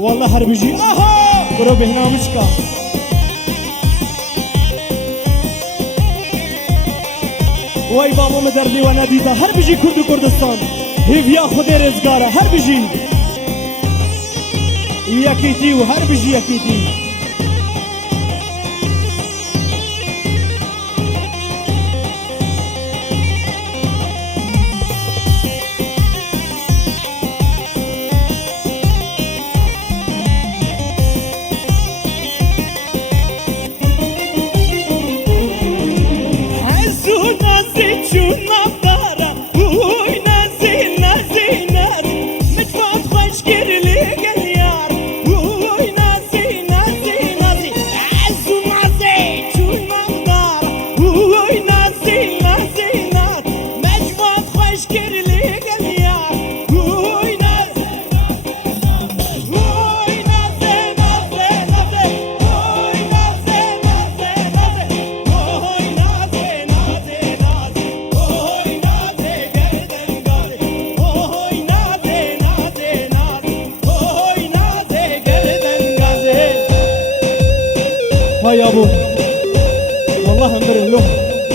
والله هربجي اها برو بهنامشكا وای بابا مدردی و ندیده هربجي کرد کردستان هیویا خود رزگاره هربجي یکیتی و هربجي یکیتی هاي ابو والله امبرن له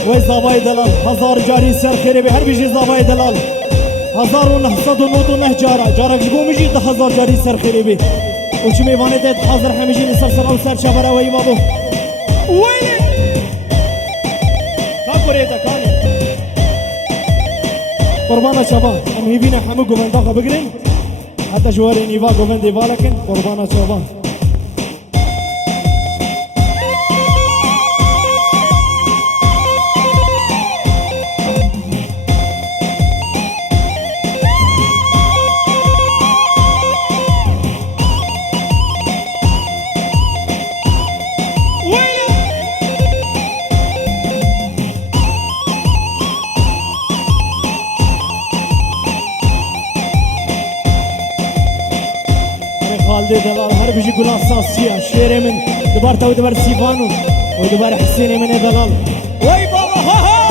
وي زاوای دلال هزار جاری سر خیره به هر بیجی زاوای دلال 1999 جارا جگو میجی 10,000 جاری سر خیره به و چه میوانه داد حاضر همیجی سر سر او سر چبره وی بابو وی تا کوریتا کانی قربانا چبا ام هیبینا همه گووندا بگیرین حتی جواری نیوا گووندی بالکن قربانا چبا خالدي دلال هر بيجي قول اساسيه شيري من دبار تو دبار سيفانو ودبار حسيني من دلال وي بابا ها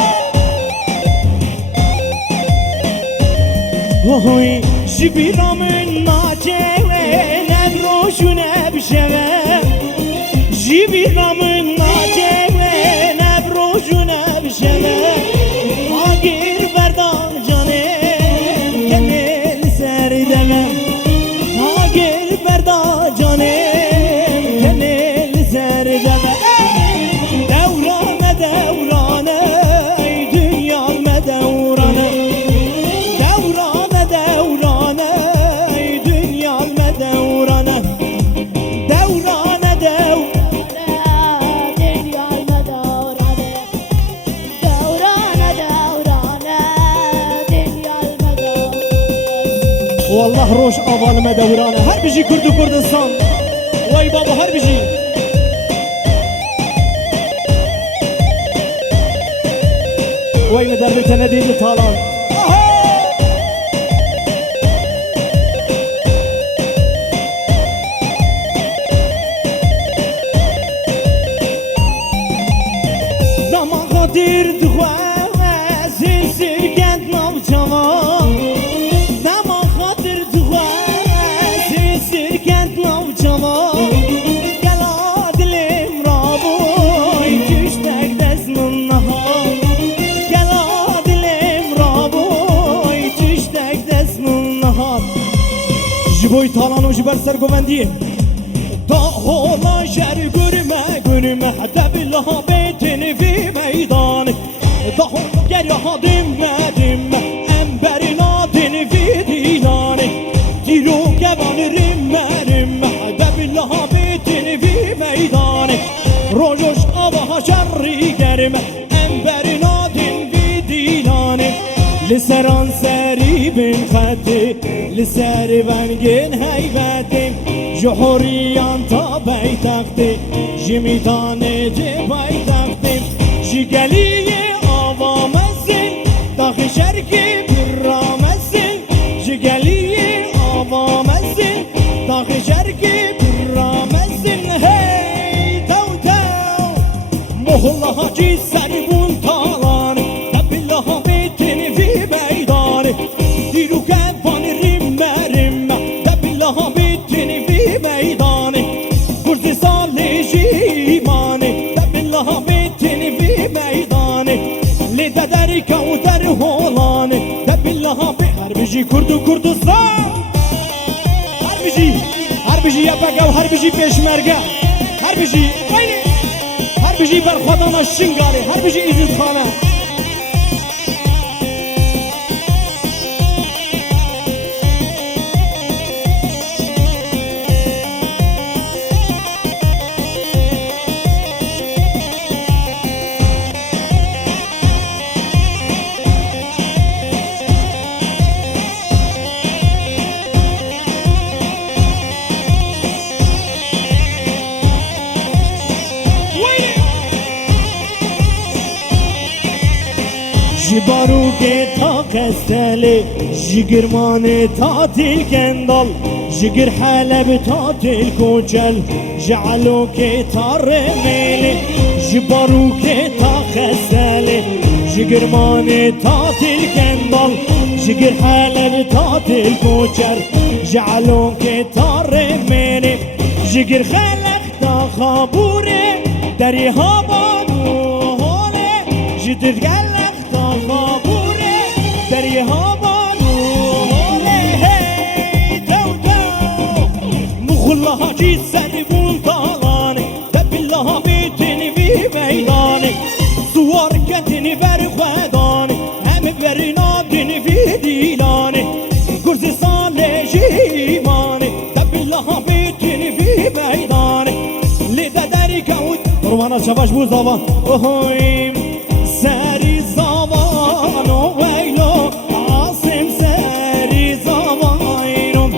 وهوي جبيرا من ناجي نبروشو نبشوه جبيرا من ناجي نبروشو نبشوه آگیر بردان جانه کنه لسر دمه بردا جانم کنه لسر دمه دوران دورانه دنیا مدورانه دوران دورانه دنیا مدورانه دوران دورانه دنیا مدورانه دوران دورانه دنیا مدورانه والله روش آوان مدورانه هر بيجي كردو كردستان واي بابا هر بيجي واي مدرب تنديد طالان زمان خاطر دخوازين سرقند نوجوان زمان خاطر دخوازين سرقند نوجوان گلا دلم را بوی تشتک دست من نهار گلا دلم را بوی تشتک دست من نهار جبوی تالانو جبر سرگوندیه تا حالا شر گرمه حتی بالله بیتن فی میدان تا حالا گریه دمه امبرنا دن فی دیلانه دیرو گوان رمه حتی بالله بیتن فی میدان روشش آبها شری گرمه امبرنا دن فی دیلانه لسران سری بن خطه سری بنگین هیبتیم جهوریان تا بیتختیم جمیتانه جی بیتختیم جگلی آوامزیم داخل شرکی برامزیم جگلی آوامزیم داخل شرکی برامزیم هی تو تو محله حاجی سری بون تالان تبله ها بیتینی فی میدانی دیرو کدبانی ریمه ریمه تبله ها بیتینی فی میدانی گرزی سالی جیمانی تبله ها بیتینی فی میدانی لیده دری که و در هولانی تبله ها بی هربیجی کردستان هربیجی یپگه و هربیجی پیشمرگه هربیجی هربیجی برخوادان شنگاله هربیجی ایزید خانه جبارو که تا قستله جگرمان تا تل کندال جگر حلب تا تل کوچل جعلو که تا رمیله جبارو که تا قستله جگرمان تا تل کندال جگر حلب تا تل کوچل جعلو که تا رمیله جگر خلق تا خابوره دری ها بانو هوله جدر گلق خابوره دری ها بانوله هی تو تو مخله حاجی سری بون تالانه تبله ها بیتینی بی میدانه سوار کتینی بر خودانه همه بری نادینی بی دیلانه گرزی ساله جیمانه تبله ها بیتینی بی میدانه لیده دری کود روانا شباش بوزاوان اوهویم سری زمان و ویلو عاصم سری زمانم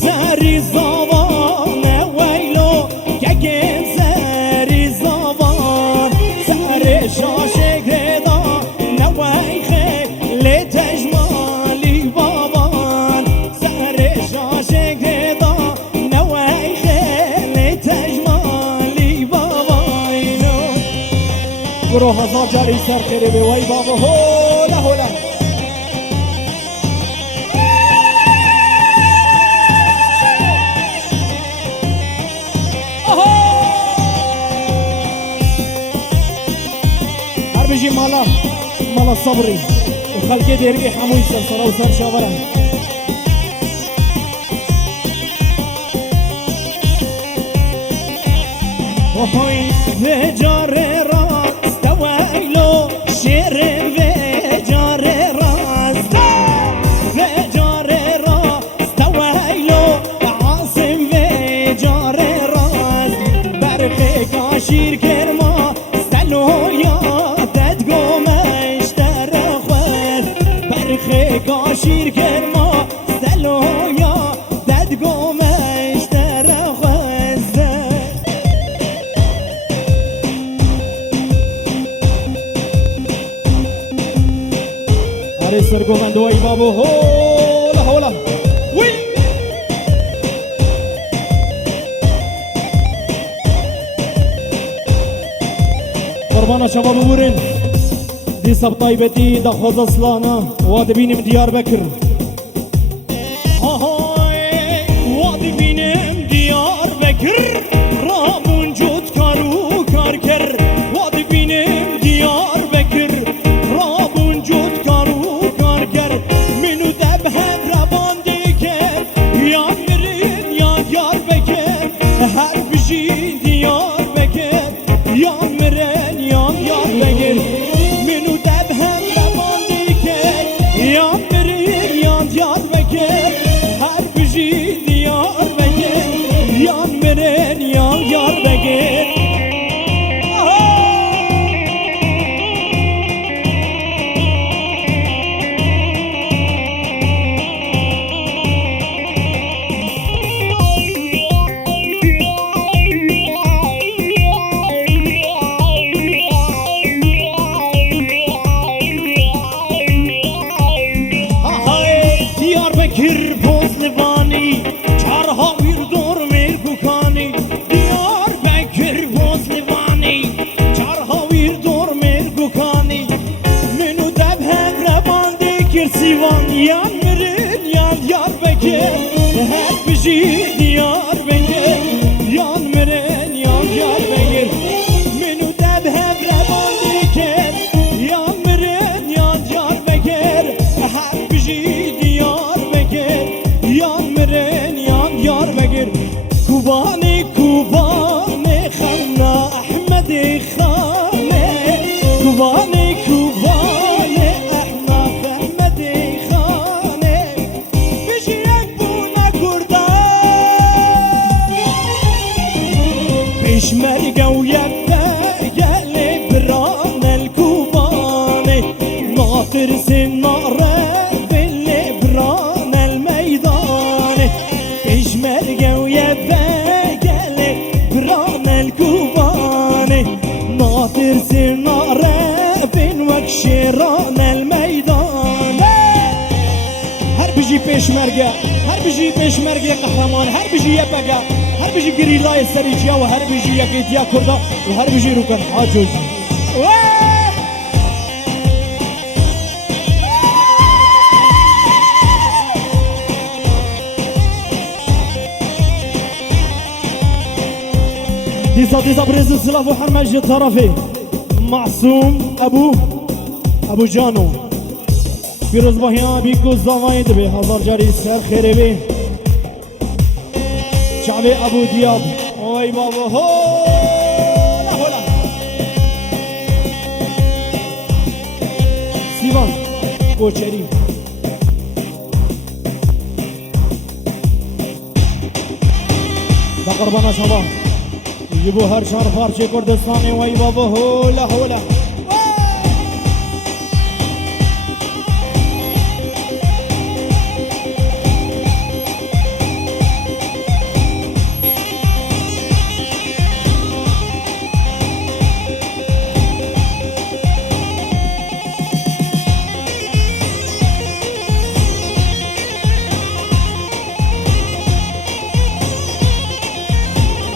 سری زمان و ویلو گگم سری زمان سری شاشک ردا نوی خیلی تجمالی بابان سری شاشک ردا نوی خیلی تجمالی بابانو برو هزار جاری سر خیره به وای بابا هولا هولا هر بجی مالا صبری و خلقی دیرگی حموی سر و سر شاورم وهوی وجار راست ویلو شیر وجار راست وجار راست ویلو عاصم وجار راست برخی کاشیر کرما سلو یادت گمش در خود برخی کاشیر کرما سلو یادت گمش در خود هر سرگو من دوی بابو هولا هولا وی قربانا شباب بورن دی سب طایبتی دا خوز اصلانا واد بینیم دیار بکر واد بینیم دیار بکر رابون جود کارو کار کر واد بینیم دیار بکر رابون جود کارو کار کر منو دب هم روان دیکر یاد برین یاد بکر هر بجی دیار بکر یاد برین یاد بکر منو دب هم روان دیکر یاد برین فوزلوانی چارها ویر دور میر کوکانی دیار بکر فوزلوانی چارها ویر دور میر کوکانی منو دب هم رواندی کرسیوان یان مرین یان یار بکر هر بجی دیار بکر یان مرین یان یار بکر منو دب هم رواندی کر یان مرین یان یار بکر هر بجی دیار بکر یان مرین یان یار بکر کوبانی کوبانی خنا احمد خانه کوبانی کوبانی احمد احمد خانه بجی یک بونا کردان پیشمرگه و یبگل بران الكوباني ناطر سناره بالبران الميداني پیشمرگه و یبگل بران الكوباني ناطر سناره بين وكشيران الميدان هر بيجي پیشمرگه هر بيجي پیشمرگه قهرمان هر بيجي يبقى هر بيجي گریلای سریجیا و هر بيجي یکیتیا کردا و هر بيجي روکن حاجوز ديزا بريز السلاف وحرمج الطرفي معصوم ابو جانو فيروز بهيان بيكو زواين دبي هزار جاري سر خيري بي شعبي ابو دياب اوي بابا هو لا هولا سيفان كوچري بقربانا صباح يجيبوا هر شهر فارشي كردستاني وي بابا هولا هولا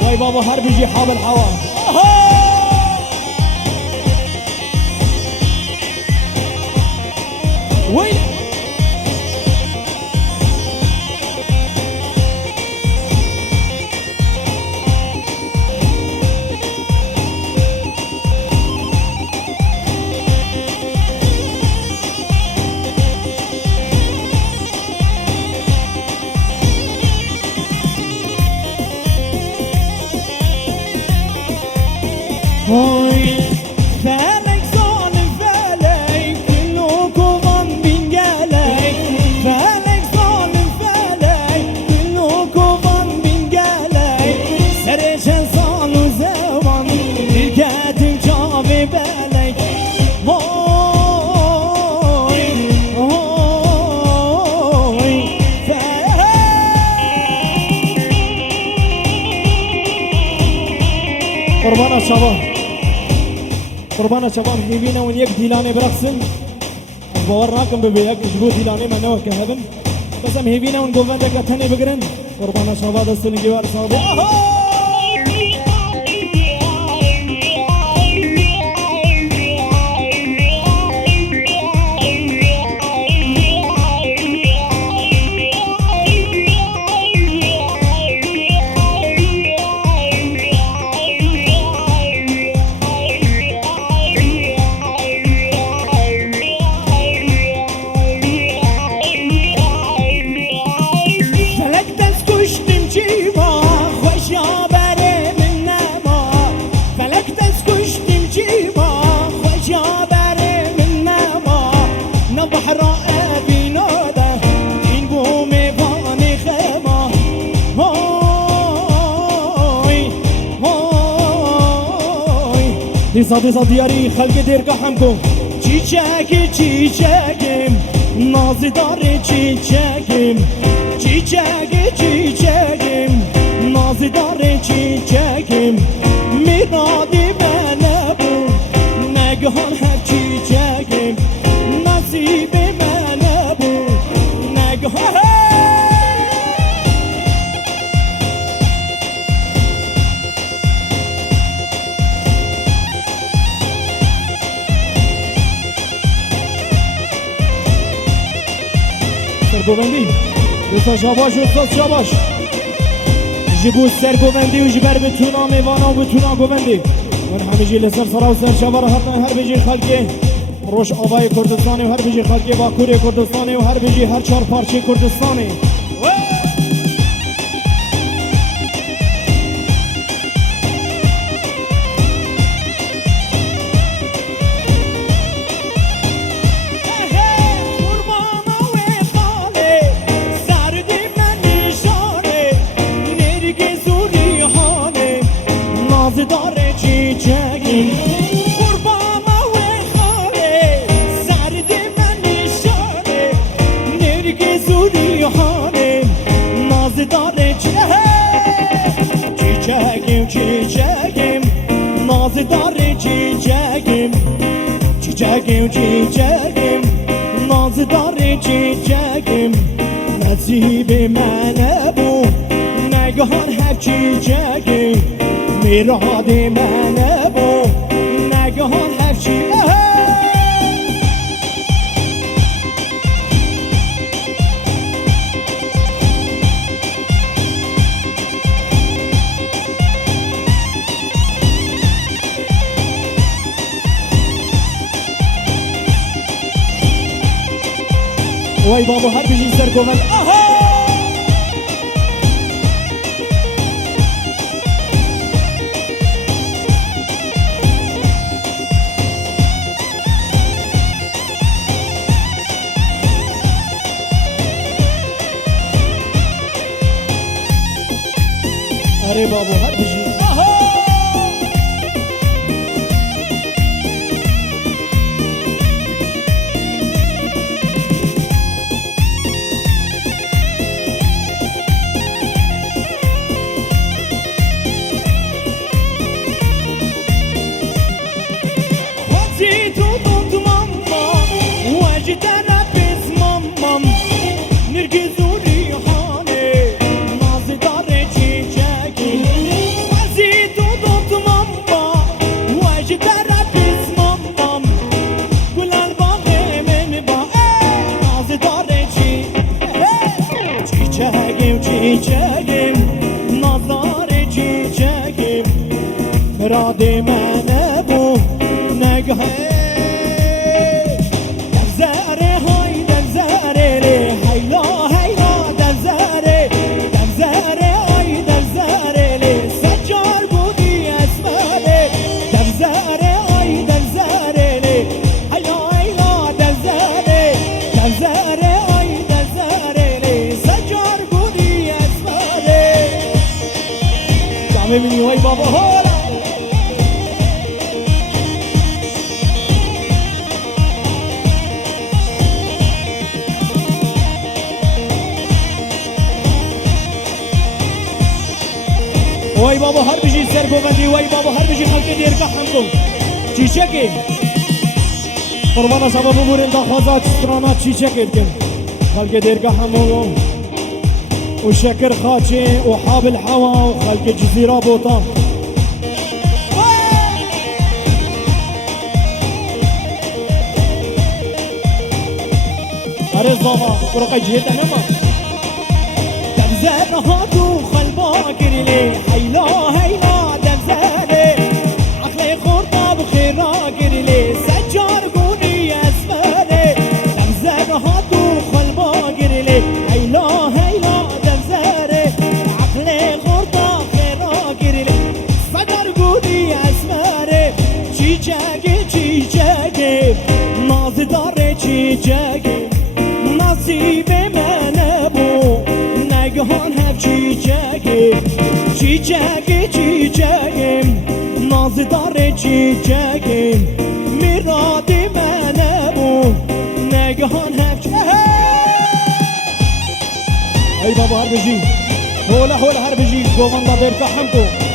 وي بابا هر بيجي حاب الحوا وي Oy, felek zalim felek, kullu kovan bin gelek. Felek zalim felek, kullu kovan bin gelek. Sereçen salu zevan, dirketin çavi belek. Oy, oy, Qurbana şabah قربانا شباب هيبينا ونيك ديلاني برقصن باورناكم ببيك جبو ديلاني ما نوك هبن بس هم هيبينا ونقوفن دك تاني بقرن قربانا شباب دستن جوار صابو Disa diyarı halke derga hamko çiçeğim nazidare çiçeğim çiçeğim nazidare çiçeğim miradi bana bu neghan her çiçeğim nasibi bana bu neghan گووندی دوستا شاباش استاد شاباش جبو سر گووندی و جبر بتونا میوانا و بتونا گووندی من همه جی لسر سرا و سر شابا هر بجی خلقی روش آبای کردستانی و هر بجی خلقی باکوری کردستانی و هر بجی هر چهار پارچه کردستانی داره چیچگیم قربانا و خاله سرد من نشانه نرگز و ریحانه ناز داره چیچگیم چیچگیم ناز داره چیچگیم چیچگیم چیچگیم ناز داره چیچگیم نصیب منه بو نگهان هر چیچگیم میراد منه بو نگهان هر چی وای بابا هر بجی سر گووند अरे बाबू हर खुशी çiçeğim nazar çiçeğim Rade mene bu neghe Devzere hay devzere hayla hayla devzere Devzere hay devzere Seccar bu diye esmere Devzere hay devzere hayla hayla devzere Devzere hay devzere Seccar bu diye esmere Dame vay baba hola وای بابا هر بجی سر گووندی وای بابا هر بجی خلق دیرگاه هم کن چیچکی قربانا شبا بمورین دا خوازا چسترانا چیچکی کن خلق دیرگاه هم کن و شکر خاچه و حاب الحوا و خلق جزیرا بوتا عرض بابا برقای جهتا نما دمزر هاتو خلبا گریلی هیلا هیلا دمزره عقل خورتا بخیرا گریلی سجار گونی اسمره دمزر هاتو خلبا گریلی هیلا هیلا دمزره عقل خورتا خیرا گریلی سجار گونی اسمره چیچگی چیچگی ناز داره چیچگی نصیب منه بو نگهان هف چیچگیم چیچگی چیچگیم ناز داره چیچگیم میرادی منه بو نگهان هف ای بابا هر بجی هولا هولا هر بجی گوان دا برکا هم کو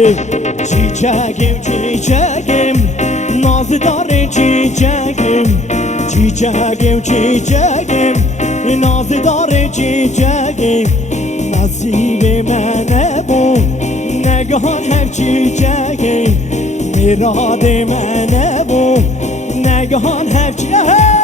çiçeğim çiçeğim nazlıdar çiçeğim çiçeğim çiçeğim nazlıdar çiçeğim nasibime ne bu negahan her çiçeğim miradime ne bu negahan her çiçeğim.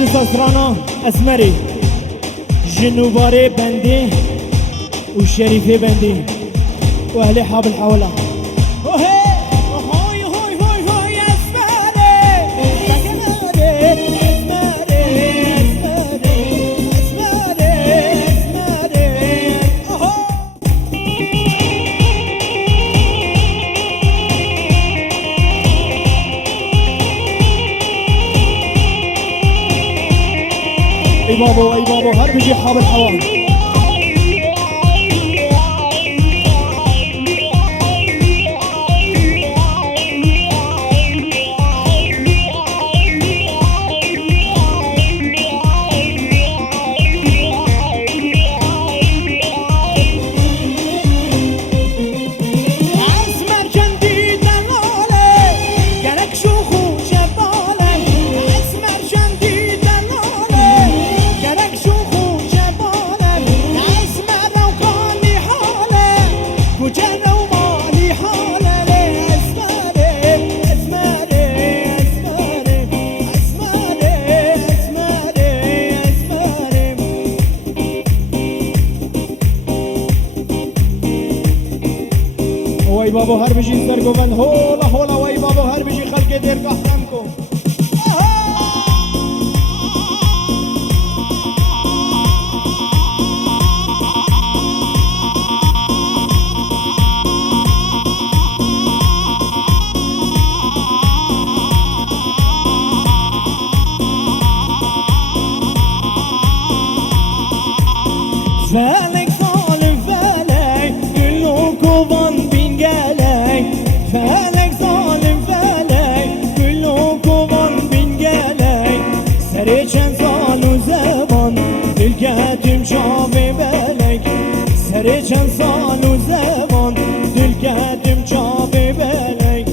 ديسا سرانا اسمري جنوباري بندي وشريفي بندي واهلي حاب الحوله اي بابا هر بيجي حاب الحوال وای بابا هر بجی سرگوبند هولا هولا وای بابا هر بجی خلق دیر قهرم کن فلك ظالم فلك كله كوبان بينجالك فلك ظالم فلك كله كوبان بينجالك سريچن سال و زمان دلگتم شاوه بلک سريچن سال و زمان دلگتم شاوه بلک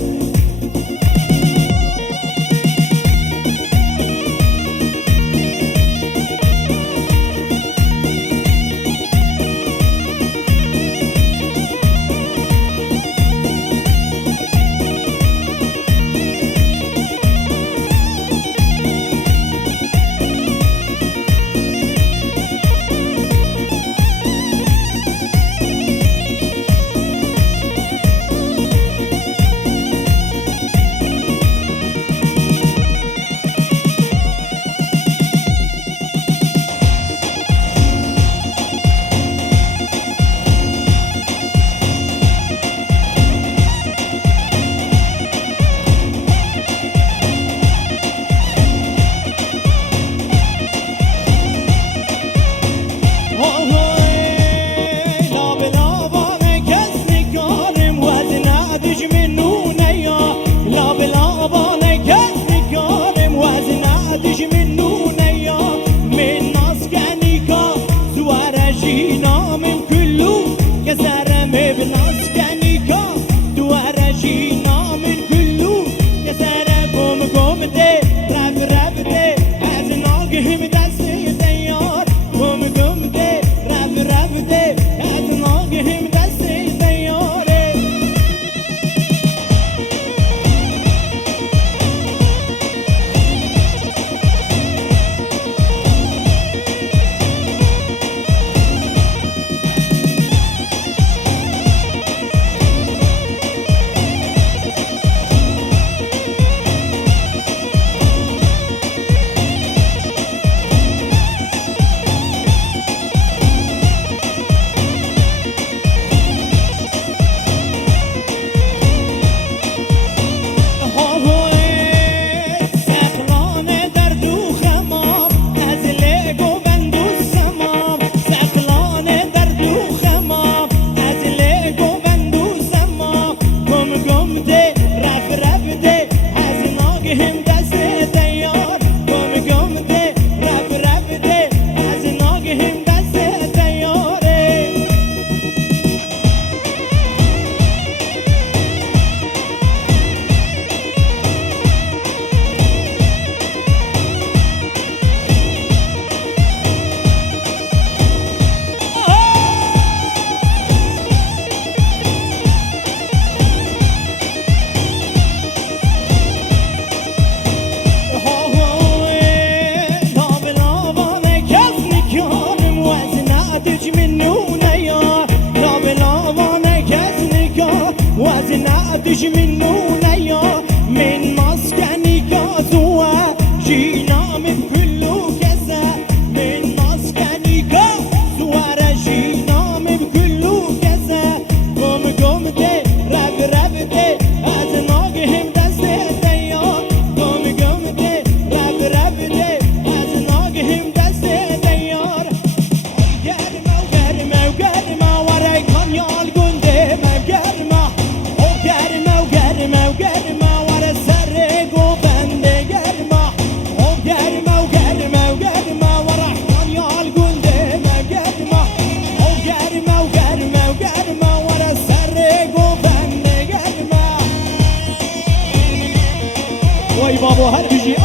وای بابا هر بيجي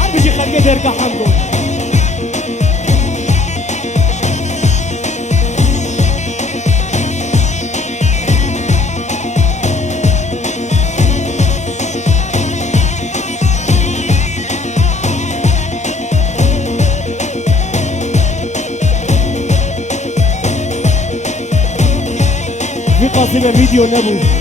هر بيجي خلقه دركا حمدو في قصيبة فيديو نبو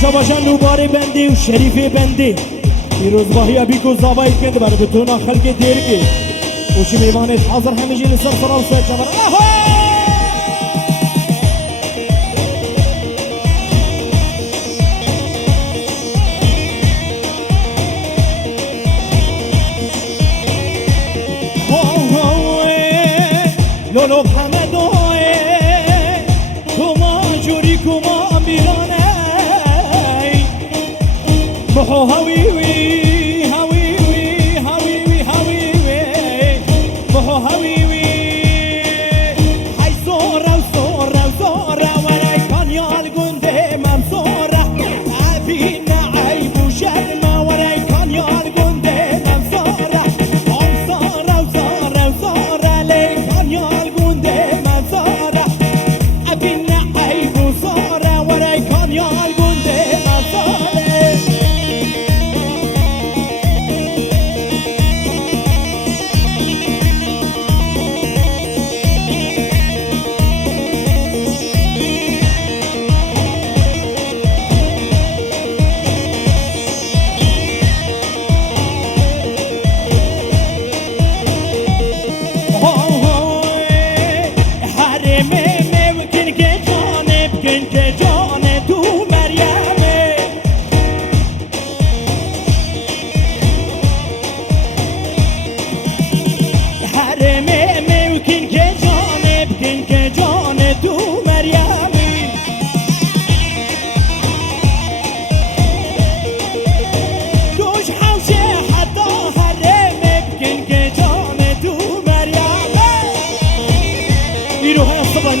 شباشان دوباره بندی و شریفی بندی پیروز باهی بیکو زابای کند بر بتونا خلق دیرگی وشی میوانت حاضر همیجی لسر سرال سوی کمر لولو بحمدوه کما جوری کما امیرانه بحو هويوي هويوي هويوي هويوي بحو هويوي هاي صورة وصورة وصورة ولا كان يالقون ديما مصورة عافينا عيب وشرمة ولا كان يالقون ديما مصورة هم صورة وصورة وصورة ليه كان يالقون ديما مصورة عافينا عيب وصورة ولا كان يالقون ديما مصورة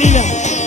Nina.